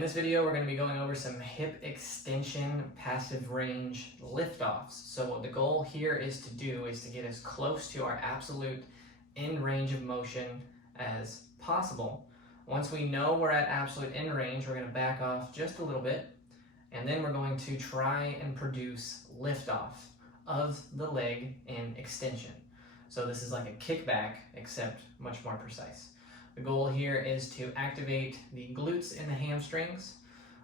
In this video, we're going to be going over some hip extension passive range liftoffs. So what the goal here is to do is to get as close to our absolute end range of motion as possible. Once we know we're at absolute end range, we're going to back off just a little bit, and then we're going to try and produce liftoff of the leg in extension. So this is like a kickback, except much more precise. The goal here is to activate the glutes and the hamstrings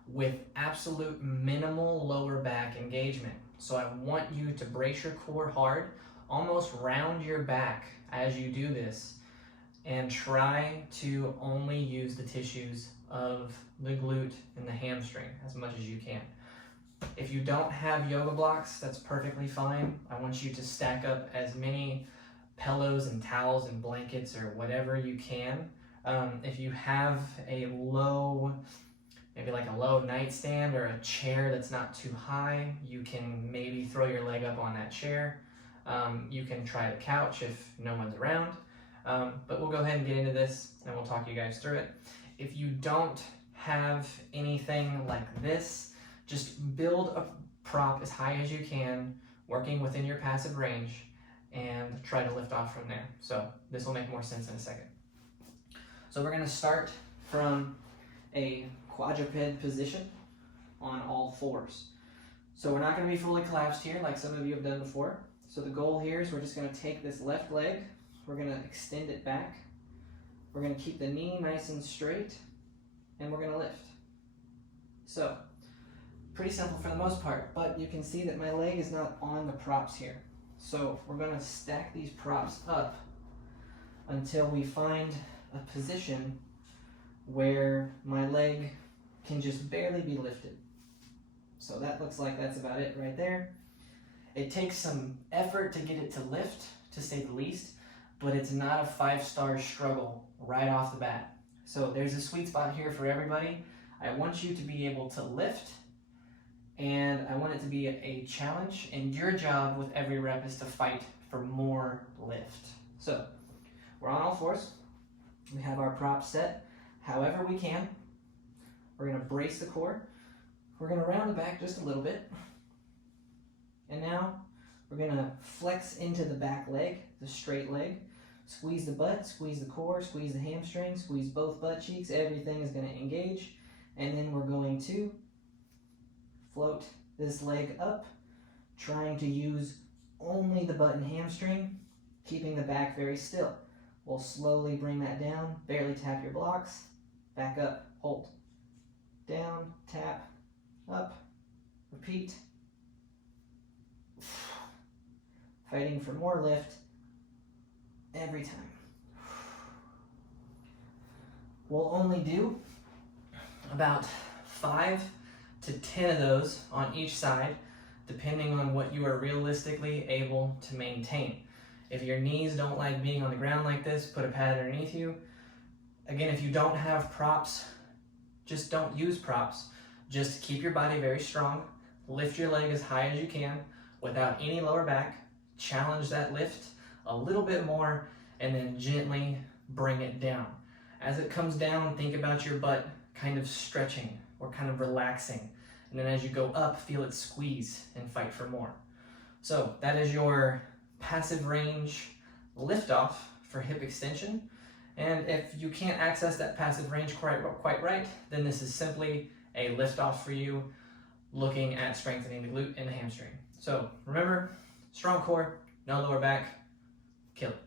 with absolute minimal lower back engagement. So I want you to brace your core hard, almost round your back as you do this, and try to only use the tissues of the glute and the hamstring as much as you can. If you don't have yoga blocks, that's perfectly fine. I want you to stack up as many pillows and towels and blankets or whatever you can. If you have a low, maybe like a low nightstand or a chair that's not too high, you can maybe throw your leg up on that chair. You can try the couch if no one's around. But we'll go ahead and get into this and we'll talk you guys through it. If you don't have anything like this, just build a prop as high as you can, working within your passive range, and try to lift off from there. So this will make more sense in a second. So we're going to start from a quadruped position on all fours. So we're not going to be fully collapsed here like some of you have done before. So the goal here is we're just going to take this left leg, we're going to extend it back, we're going to keep the knee nice and straight, and we're going to lift. So pretty simple for the most part, but you can see that my leg is not on the props here. So we're going to stack these props up until we find a position where my leg can just barely be lifted. So that looks like that's about it right there. It takes some effort to get it to lift, to say the least, but it's not a 5-star struggle right off the bat. So there's a sweet spot here for everybody. I want you to be able to lift, and I want it to be a challenge, and your job with every rep is to fight for more lift. So we're on all fours. We have our props set however we can. We're going to brace the core. We're going to round the back just a little bit. And now we're going to flex into the back leg, the straight leg. Squeeze the butt, squeeze the core, squeeze the hamstring, squeeze both butt cheeks. Everything is going to engage. And then we're going to float this leg up, trying to use only the butt and hamstring, keeping the back very still. We'll slowly bring that down, barely tap your blocks, back up, hold, down, tap, up, repeat. Fighting for more lift every time. We'll only do about 5 to 10 of those on each side, depending on what you are realistically able to maintain. If your knees don't like being on the ground like this, put a pad underneath you. Again, if you don't have props, just don't use props. Just keep your body very strong. Lift your leg as high as you can without any lower back. Challenge that lift a little bit more and then gently bring it down. As it comes down, think about your butt kind of stretching or kind of relaxing. And then as you go up, feel it squeeze and fight for more. So that is your passive range liftoff for hip extension. And if you can't access that passive range quite right, then this is simply a liftoff for you, looking at strengthening the glute and the hamstring. So remember, strong core, no lower back, kill it.